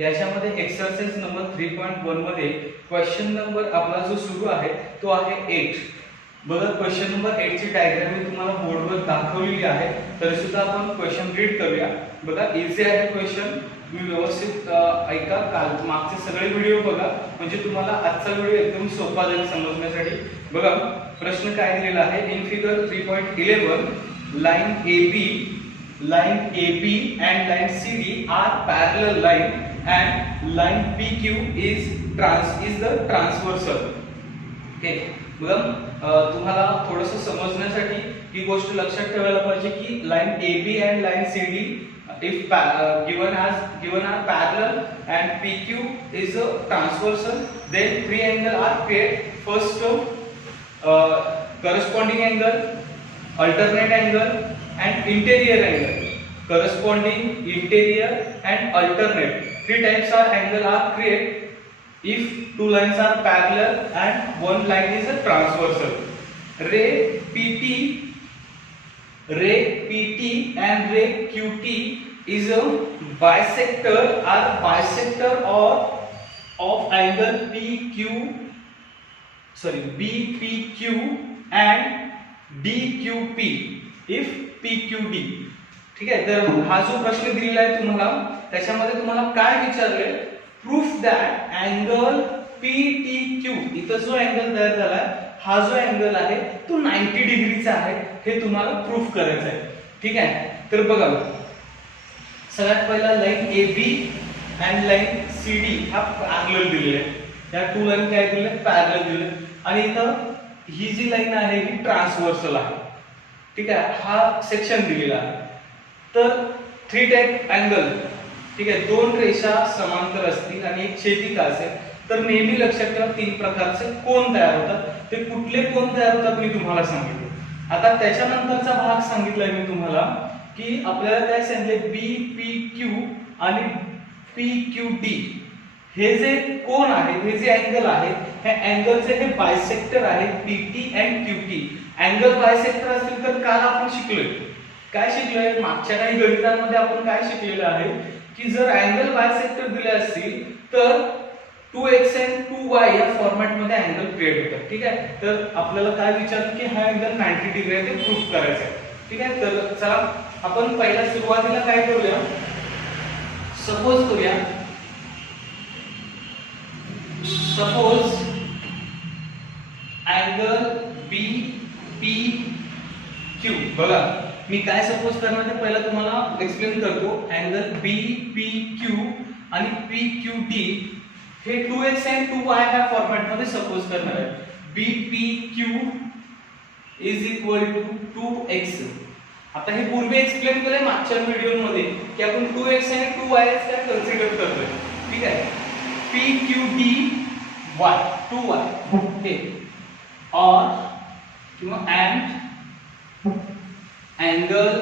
याच्यामध्ये exercise number 3.1 मध्ये question number आपला जो सुरू आहे तो आहे 8. बघा क्वेश्चन नंबर 8 ची डायग्राम मी तुम्हाला बोर्डवर दाखवलेली आहे, तरी सुद्धा आपण क्वेश्चन रीड करूया. बघा इझी आहे क्वेश्चन, तुम्ही व्यवस्थित ऐका, काल मागचे सगळे व्हिडिओ बघा, म्हणजे तुम्हाला आजचा व्हिडिओ एकदम सोपा जाईल समजण्यासाठी. बघा प्रश्न काय दिलेला आहे. In figure 3.11 line AB and line CD are parallel line and line PQ is the transversal. Okay, बघा तुम्हाला थोडंसं समजण्यासाठी ही गोष्ट लक्षात ठेवायला पाहिजे की line AB and line CD if given are parallel and PQ is a transversal, then three angles are created. First corresponding angle, alternate angle and interior angle. Corresponding, interior and alternate, three types of angle are created if two lines are parallel and one line is a transversal. Ray PT and ray QT is a bisector of angle BPQ and DQP if PQD. ठीक आहे, तर हा जो प्रश्न दिलेला आहे तुम्हाला, त्याच्यामध्ये तुम्हाला काय विचारले, प्रूफ दॅट अँगल PTQ, इथं जो अँगल तयार झाला हा जो अँगल आहे तो 90 डिग्रीचा आहे, हे तुम्हाला प्रूफ करायचं आहे. ठीक आहे, तर बघा सगळ्यात पहिला line AB and line CD हा पॅरलल दिलेला आहे. या टू लाइन काय दिले, पॅरलल दिले, आणि इथं ही जी लाइन आहे ही ट्रान्सव्हर्सल आहे. ठीक आहे, हा सेक्शन दिलेला आहे. तर थ्री टाइप अँगल, ठीक आहे, दोन रेषा समांतर असतील आणि एक छेदिका असेल, तर नेहमी लक्षात ठेवा तीन प्रकारचे कोन तयार होतात. ते कुठले कोन तयार होतात मी तुम्हाला सांगितले. आता त्याच्यानंतरचा भाग सांगितलाय मी तुम्हाला की आपल्याला काय सांगितले, BPQ आणि PQD हे जे कोन आहेत, हे जे अँगल आहे, हे अँगलचे हे बायसेक्टर आहे PT and QT. Angle bisector असतील तर काल आपण शिकलोय, काय शिकलोय, मागच्या काही गणितांमध्ये आपण काय शिकलेलं आहे की जर अँगल बायसेक्टर दिले असतील तर 2x and 2y या फॉर्मॅट मध्ये अँगल क्रिएट होतात. ठीक आहे, तर आपल्याला काय विचारलं की हा अँगल 90 डिग्री आहे, ते प्रूफ करायचं आहे. ठीक आहे, तर चला आपण पहिला सुरुवातीला काय करूया, सपोज करूया, सपोज अँगल BPQ. बघा मी काय सपोज करणार आहे पहिला तुम्हाला एक्सप्लेन करतो. अँगल BPQ आणि PQD हे 2x and 2y ह्या फॉर्मॅट मध्ये सपोज करणार आहे. BPQ is equal to 2x. आता हे पूर्वी एक्सप्लेन केलंय मागच्या व्हिडिओ मध्ये की आपण 2x आणि 2y काय कन्सिडर करतोय. ठीक आहे, PQD y 2y ओके, और किंवा and angle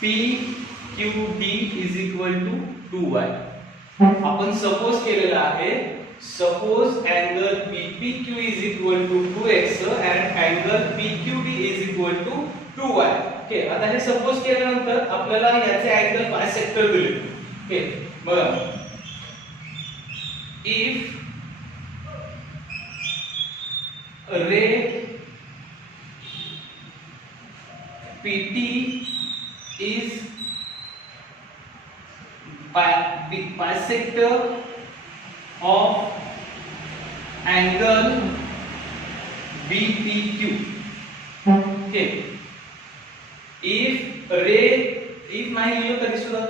PQD is equal to 2y. आपण सपोज केलेला आहे, suppose angle BPQ is equal to 2x and angle PQD is equal to 2y. Okay, आता हे सपोज केल्यानंतर आपल्याला याचे अँगल बायसेक्टर दिले. ओके, बघा if ray PT is bisector of angle BPQ. Okay, if नाही लिहिलं तरी सुद्धा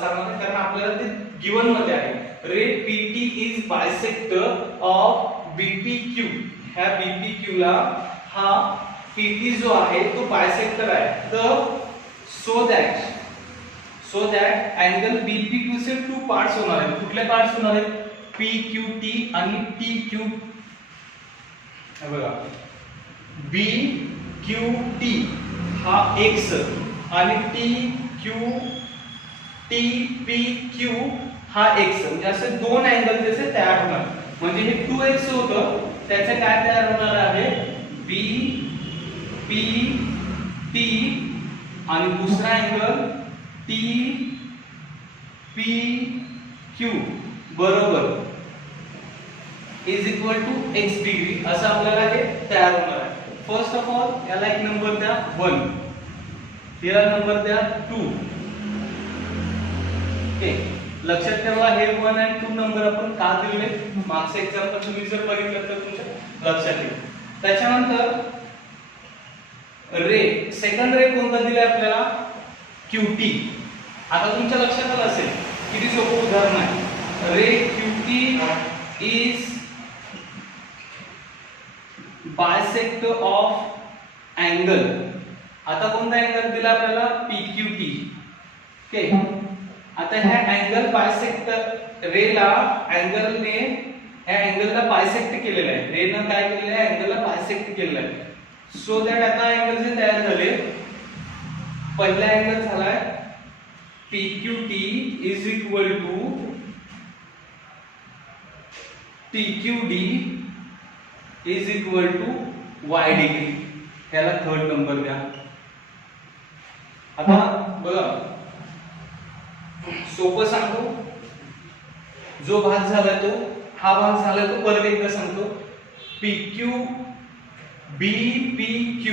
सांगते, कारण आपल्याला ते गिवन मध्ये आहे. रे PT is bisector of BPQ. ह्या BPQ ला हा PT जो आहे तो बायसेक्टर आहे. तर सो दॅट अँगल BPQ चे टू पार्ट्स होणार आहेत. कुठले पार्ट्स होणार आहेत, PQT आणि TQ. हे बघा BQT हा x आणि TPQ हा x, म्हणजे असे दोन अँगल त्याचे तयार होणार. म्हणजे हे 2x होतं, त्याचे काय तयार होणार आहे, BPT आणि दुसरा अँगल TPQ बरोबर is equal to x degree असं आपल्याला हे तयार होणार आहे. फर्स्ट ऑफ ऑल याला एक नंबर द्या 1, याला नंबर द्या 2. ओके, लक्षात ठेवा हे 1 आणि 2 नंबर आपण का दिले, मागचं एक्झाम्पल तुम्ही जर बघितलं तर तुमच्या लक्षात येईल. त्याच्यानंतर रे, सेकंड रे कोणता दिलाय आपल्याला, QT. आता तुमच्या लक्षात आलं असेल किती सोपं उदाहरण आहे. रे QT is bisector of angle. आता कोणता अँगल दिला आपल्याला, PQT. ओके, आता ह्या अँगल बायसेक्टर रेला अँगलने ह्या अँगलला बायसेक्ट केलेलं आहे. रेनं काय केलेलं आहे, अँगलला बायसेक्ट केलेलं आहे. सो दॅट आता अँगल जे तयार झाले, पहिला अँगल झालाय PQT is equal to TQD is equal to y degree. ह्याला थर्ड नंबर द्या. आता बघा सोपं सांगतो, जो भाग झाला तो हा भाग झाला तो परत एकदा सांगतो. BPQ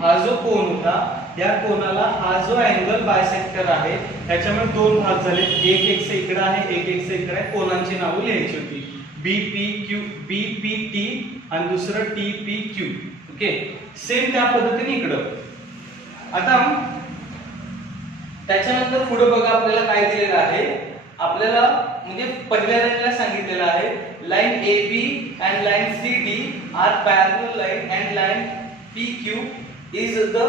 हा जो कोन होता, या कोनाला हा जो अँगल बायसेक्टर आहे त्याच्यामुळे दोन भाग झाले. एक x इकडे आहे, एक x इकडे आहे. कोनांची नावं लिहायची होती, BPT आणि दुसरं TPQ. ओके, सेम त्या पद्धतीने इकडं. आता त्याच्यानंतर पुढे बघा आपल्याला काय दिलेलं आहे. आपल्याला म्हणजे पहिल्या लाईनला सांगितलेलं आहे line AB and line CD are parallel line and line PQ is the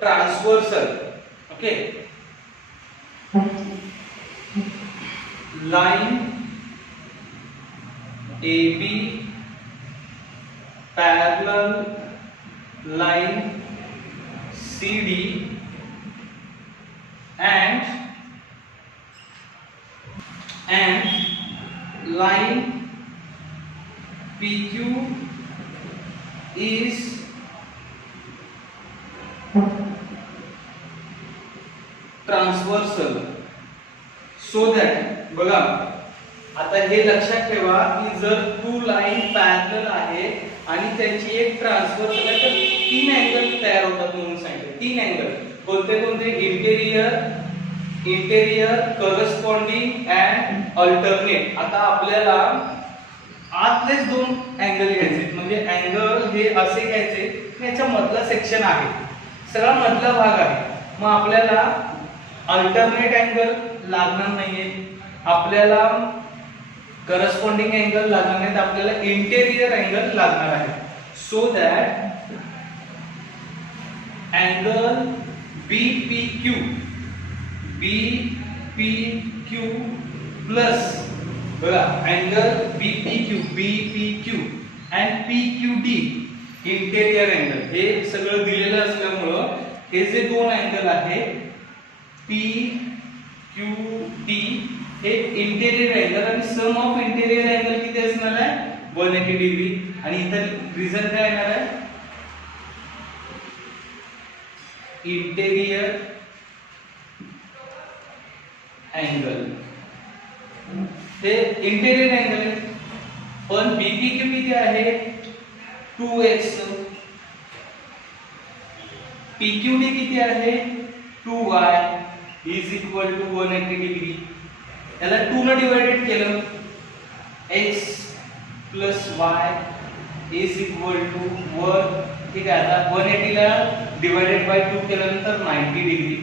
transversal. Okay, line AB parallel line CD and line PQ is transversal. So that बघा आता हे लक्षात ठेवा की जर टू लाईन पॅरलल आहे आणि त्यांची एक ट्रान्सव्हर्सल आहे तर तीन अँगल तयार होतात म्हणून सांगितले. तीन अँगल कोणते कोणते, इंटेरियर, करस्पॉन्डिंग अँड अल्टरनेट. आता आपल्याला आतलेच दोन अँगल घ्यायचे, म्हणजे अँगल हे असे घ्यायचे, याच्या मधला सेक्शन आहे, सगळा मधला भाग आहे. मग आपल्याला अल्टरनेट अँगल लागणार नाहीये, आपल्याला करस्पॉन्डिंग अँगल लागणार नाही, आपल्याला इंटेरियर अँगल लागणार आहे. So that angle BPQ plus बघा angle BPQ and PQD interior angle, हे सगळं दिलेलं असल्यामुळं हे जे दोन अँगल आहे PQD हे इंटेरियर अँगल आणि सम ऑफ इंटेरियर अँगल किती असणार आहे 180 डिग्री. आणि इथं रिझल्ट काय येणार आहे, इंटेरियर अँगल. हे इंटेरियर अँगल आहे, पण BPQ किती आहे 2x, PQD किती आहे 2y is equal to 180 degree. याला 2 ने डिवाइडेड केलं, x plus y is equal to 1. ठीक आहे, आता 180 ला डिवाइडेड बाय 2 केल्यानंतर 90 डिग्री.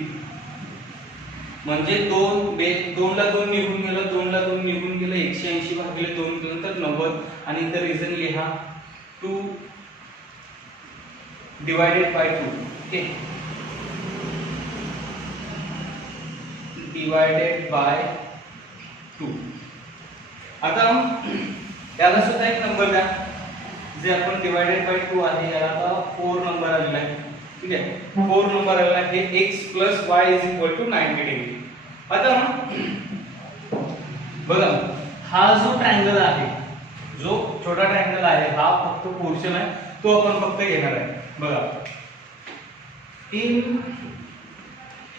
म्हणजे 2 ला 2 निघून गेलं, 2 ला 2 निघून गेलं, 180 भागिले 2 केल्यानंतर 90. आणि इथं रिझन लिहा 2 divided by 2. Okay, divided by 2. आता याला सुद्धा एक नंबर द्या, जे आपण डिवाइडेड बाय 2 आहे याला आता 4 नंबर आलेला आहे. ठीक आहे, 4 नंबर आलेला आहे, x plus y is equal to 90 degree. आता बघा हा जो ट्रायंगल आहे, जो छोटा ट्रायंगल आहे, हा फक्त पोर्शन आहे, तो आपण फक्त घेणार आहे. बघा इन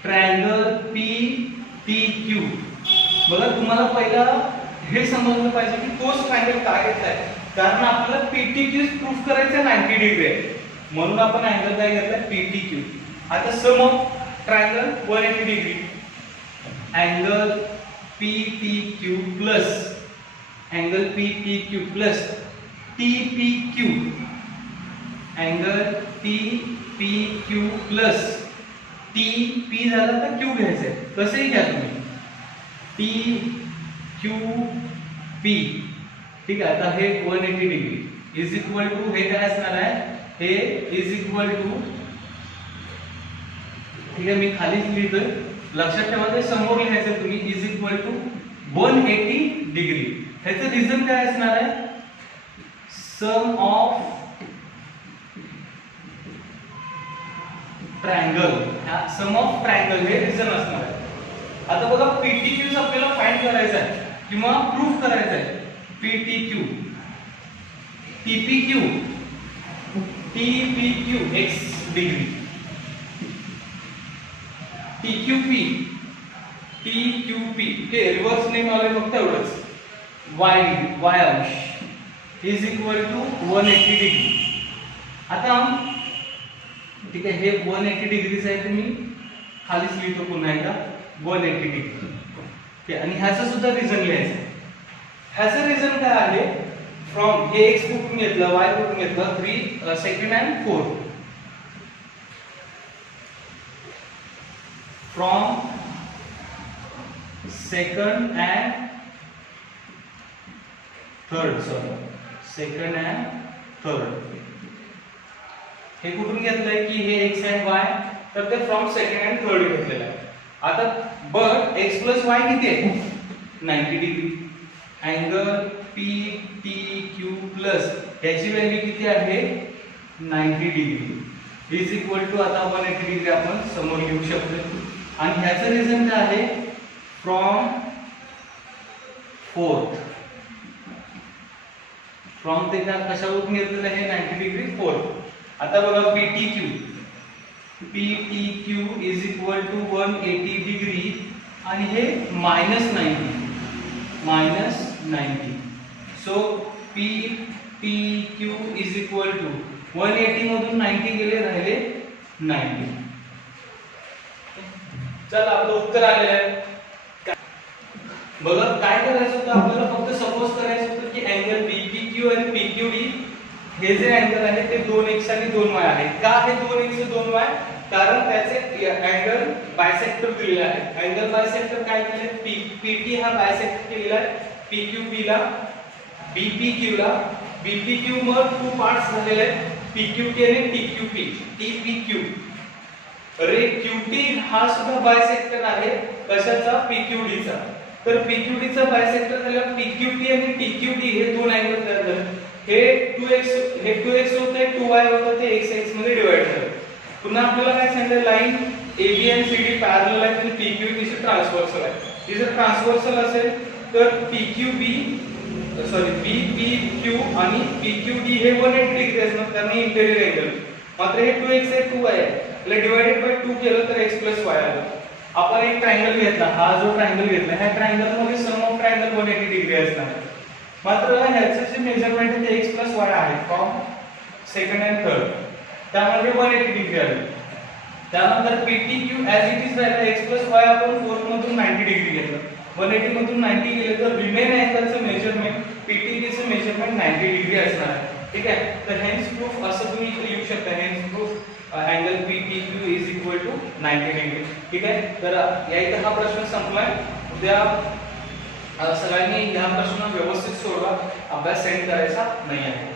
ट्रायंगल PTQ, बघा तुम्हाला पहिला हे समजलं पाहिजे की तोच ट्रायंगल का घेतलाय, कारण आपल्याला PTQ प्रूफ करायचं 90 डिग्री आहे, म्हणून आपण अँगल काय घेतलाय PTQ. आता sum of triangle 180 degree, angle PTQ plus angle PTQ plus TPQ, angle TPQ plus TP झाला तर Q घ्यायचं आहे, कसंही घ्या तुम्ही, TQP. ठीक आहे. आता हे 180 डिग्री इज इक्वल टू हे काय असणार आहे, हे इज इक्वल टू, ठीक आहे मी खालीच लिहितोय, लक्षात ठेवा ते समोर लिहायचं तुम्ही, इज इक्वल टू 180 डिग्री. ह्याचं रिझन काय असणार आहे, sum of triangle, sum of triangle हे रिझन असणार आहे. आता बघा PTQ आपल्याला फाइंड करायचा आहे किंवा प्रूफ करायचा आहे. PTQ, TPQ, TPQ x degree, TQP, TQP हे रिव्हर्स नेम आले फक्त एवढंच, y अंश इज इक्वल टू 180 डिग्री. आता ठीक आहे, हे 180 डिग्रीच आहे, तुम्ही खालीच लिहितो पुन्हा एकदा 180 डिग्री. ठीक, आणि ह्याचं सुद्धा रिझन लिहायचं. ह्याचं रिझन काय आहे, फ्रॉम हे x कुठून घेतलं, y कुठून घेतलं, 3 second and 4, from second and third, sorry second and third. हे कुठून घेतलंय की हे x अँड y, तर ते फ्रॉम सेकंड अँड थर्ड घेतलेलं आहे. आता बट x प्लस y किती आहे, 90 डिग्री. अँगल PTQ प्लस याची व्हॅल्यू किती आहे, 90 डिग्री इज इक्वल टू, आता 180 डिग्री आपण समोर लिहू शकतो. आणि ह्याचं रिझन काय आहे, फ्रॉम फोर्थ, फ्रॉम ते कशावरून घेतलेलं आहे, 90 डिग्री फोर्थ. आता बघा PTQ is equal to 180 degree आणि हे -90. So PTQ is equal to 180 मधून 90 गेले, राहिले 90. चला आपलं उत्तर आलेलं आहे. बघा काय करायचं होतं आपल्याला, फक्त सपोज करायचं होतं की अँगल BPQ आणि PQD हे जे अँगल आहे ते 2x आणि 2y आहे. का हे 2x आणि 2y, कारण त्याचे अँगल बायसेक्टर दिलेला आहे. अँगल बायसेक्टर काय केले, PT हा बायसेक्टर केलेला आहे PQP ला, BPQ ला. BPQ मग 2 पार्ट्स झालेले आहेत, PQT आणि TPQ. अरे QT हा सुद्धा बायसेक्टर आहे, कशाचा, PQD चा. तर PQD चा बायसेक्टर झाला, PQT आणि TQT हे दोन अँगल तयार झाले. हे 2x होते, 2y होतं, ते x मध्ये डिवाइड झालं. पुन्हा आपल्याला काय सांगितलं, लाईन AB आणि CD पॅरलल आहे आणि PQ तिचे ट्रान्सव्हर्सल आहे. हे जर ट्रान्सव्हर्सल असेल तर BPQ आणि PQD हे 180 डिग्री असणार, कारण इंटेरियर अँगल. मात्र हे 2x आहे, 2y आहे, એટલે डिवाइडेड बाय 2 केलं तर x y आलं. आपण एक ट्रायंगल घेतला, हा जो ट्रायंगल घेतला, ह्या ट्रायंगल मध्ये सम ऑफ ट्रायंगल 180 डिग्री असणार आहे. मात्र ह्याचे जे मेजरमेंट आहे ते x y आहे, फ्रॉम सेकंड अँड थर्ड, त्यामुळे 180 डिग्री आली. त्यानंतर PTQ ऍज इट इज राहिला, x y आपण फोर्थ मधून 90 डिग्री घेतलं, 180 मधून 90 गेले तर रिमेन अँगलचं मेजरमेंट PTQ चं मेजरमेंट 90 डिग्री असणार आहे. ठीक आहे. तर हेन्स प्रूफ असं तुम्ही इथे लिहू शकता, hence proof angle PTQ is equal to 90 degree. ठीक आहे. तर या इथे हा प्रश्न संपलाय. उद्या सगळ्यांनी ह्या प्रश्न व्यवस्थित सोडवा, अभ्यास सेंड करायचा नाही आहे.